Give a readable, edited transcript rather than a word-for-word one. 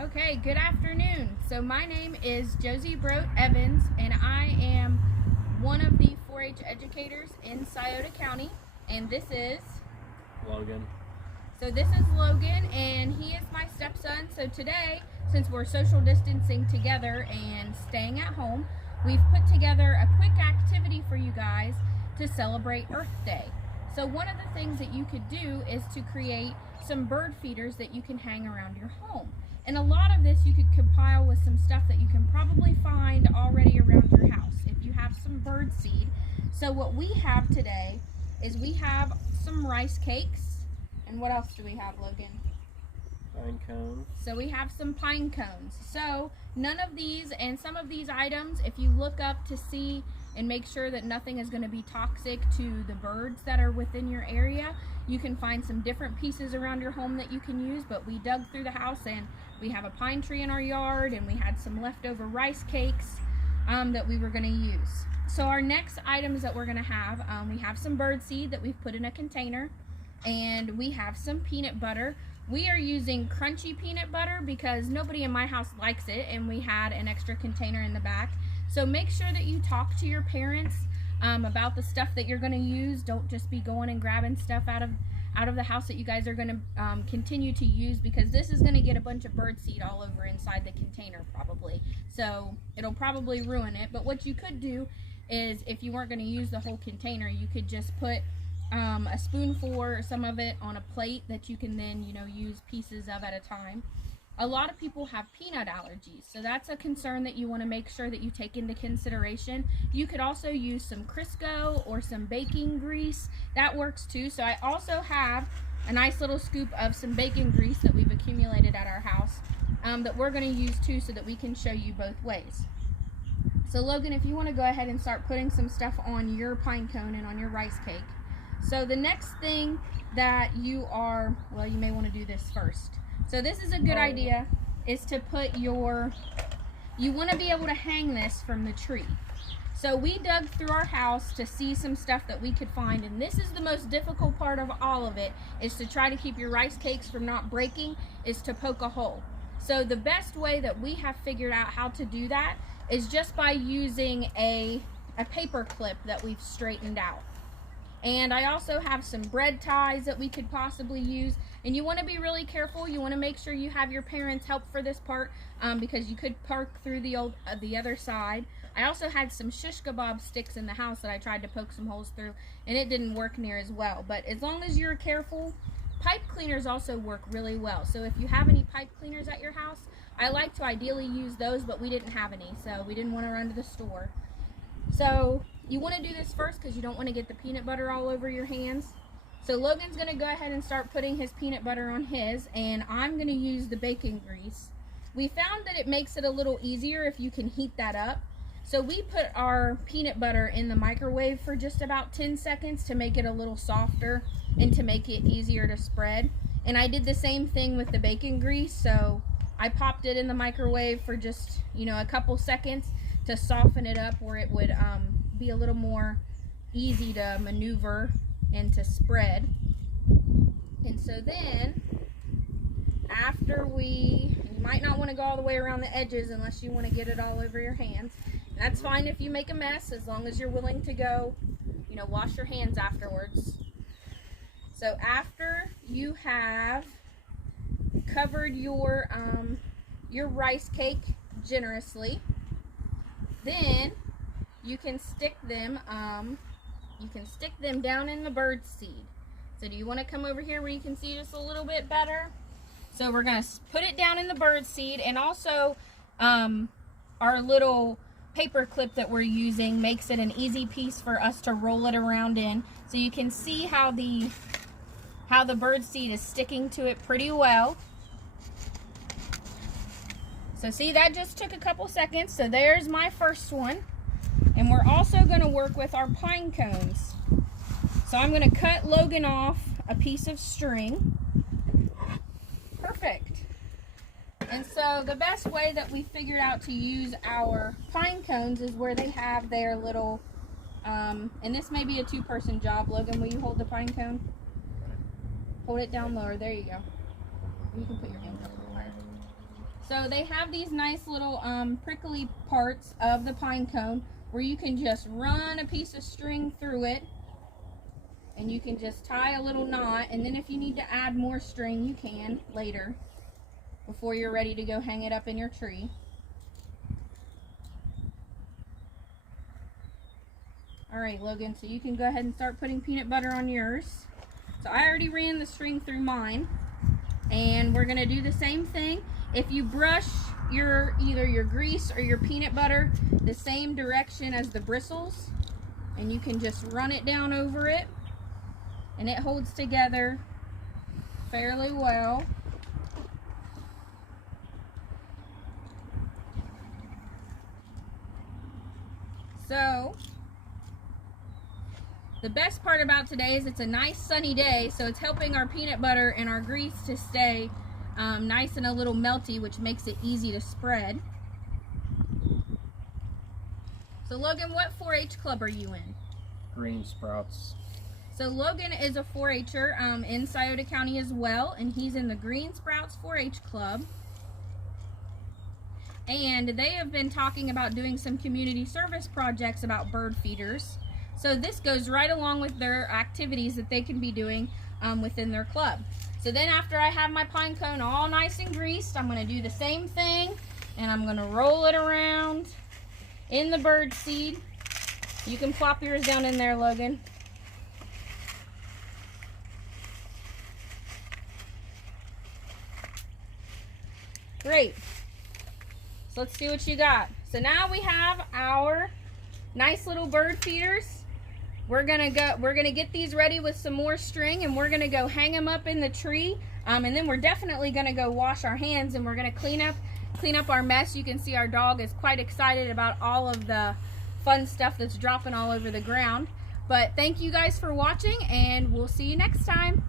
Okay, good afternoon. So my name is Josie Brodt-Evans, and I am one of the 4-H educators in Scioto County, and this is Logan. So this is Logan, and he is my stepson. So today, since we're social distancing together and staying at home, we've put together a quick activity for you guys to celebrate Earth Day. So one of the things that you could do is to create some bird feeders that you can hang around your home. And a lot of this you could compile with some stuff that you can probably find already around your house if you have some bird seed. So what we have today is we have some rice cakes. And what else do we have, Logan? Pine cones. So we have some pine cones. So none of these and some of these items, if you look up to see and make sure that nothing is going to be toxic to the birds that are within your area, you can find some different pieces around your home that you can use. But we dug through the house and we have a pine tree in our yard, and we had some leftover rice cakes that we were going to use. So our next items that we're going to have, we have some bird seed that we've put in a container, and we have some peanut butter. We are using crunchy peanut butter because nobody in my house likes it, and we had an extra container in the back. So make sure that you talk to your parents about the stuff that you're going to use. Don't just be going and grabbing stuff out of the house that you guys are going to continue to use, because this is going to get a bunch of bird seed all over inside the container probably. So it'll probably ruin it. But what you could do is, if you weren't going to use the whole container, you could just put a spoonful or some of it on a plate that you can then, use pieces of at a time. A lot of people have peanut allergies, so that's a concern that you want to make sure that you take into consideration. You could also use some Crisco or some baking grease. That works too. So I also have a nice little scoop of some baking grease that we've accumulated at our house that we're going to use too, so that we can show you both ways. So Logan, if you want to go ahead and start putting some stuff on your pine cone and on your rice cake. So the next thing that you may want to do this first. So this is a good idea, is to put you want to be able to hang this from the tree. So we dug through our house to see some stuff that we could find, and this is the most difficult part of all of it, is to try to keep your rice cakes from not breaking, is to poke a hole. So the best way that we have figured out how to do that is just by using a paper clip that we've straightened out. And I also have some bread ties that we could possibly use. And you want to be really careful. You want to make sure you have your parents help for this part, because you could park through the other side. I also had some shish kebab sticks in the house that I tried to poke some holes through, and it didn't work near as well. But as long as you're careful, pipe cleaners also work really well. So if you have any pipe cleaners at your house, I like to ideally use those, but we didn't have any, so we didn't want to run to the store. So you want to do this first because you don't want to get the peanut butter all over your hands. So Logan's going to go ahead and start putting his peanut butter on his, and I'm going to use the baking grease. We found that it makes it a little easier if you can heat that up. So we put our peanut butter in the microwave for just about 10 seconds to make it a little softer and to make it easier to spread. And I did the same thing with the baking grease. So I popped it in the microwave for just, a couple seconds to soften it up, where it would be a little more easy to maneuver and to spread. And so then after you might not want to go all the way around the edges unless you want to get it all over your hands. That's fine if you make a mess, as long as you're willing to go, wash your hands afterwards. So after you have covered your rice cake generously, then you can stick them down in the bird seed. So do you want to come over here where you can see just a little bit better? So we're going to put it down in the bird seed, and also our little paper clip that we're using makes it an easy piece for us to roll it around in. So you can see how the bird seed is sticking to it pretty well. So see, that just took a couple seconds. So there's my first one. And we're also going to work with our pine cones. So I'm going to cut Logan off a piece of string. Perfect. And so the best way that we figured out to use our pine cones is where they have their little, and this may be a two-person job. Logan, will you hold the pine cone? Hold it down lower. There you go. You can put your hands up a little higher. So they have these nice little prickly parts of the pine cone where you can just run a piece of string through it, and you can just tie a little knot, and then if you need to add more string, you can later before you're ready to go hang it up in your tree. Alright, Logan, so you can go ahead and start putting peanut butter on yours. So I already ran the string through mine, and we're going to do the same thing. If you brush either your grease or your peanut butter the same direction as the bristles, and you can just run it down over it, and it holds together fairly well. So the best part about today is it's a nice sunny day, so it's helping our peanut butter and our grease to stay nice and a little melty, which makes it easy to spread. So Logan, what 4-H club are you in? Green Sprouts. So Logan is a 4-H'er in Scioto County as well, and he's in the Green Sprouts 4-H club. And they have been talking about doing some community service projects about bird feeders. So this goes right along with their activities that they can be doing within their club. So then after I have my pine cone all nice and greased, I'm going to do the same thing, and I'm going to roll it around in the bird seed. You can plop yours down in there, Logan. Great. So let's see what you got. So now we have our nice little bird feeders. We're gonna get these ready with some more string, and we're gonna go hang them up in the tree. And then we're definitely gonna go wash our hands, and we're gonna clean up our mess. You can see our dog is quite excited about all of the fun stuff that's dropping all over the ground. But thank you guys for watching, and we'll see you next time.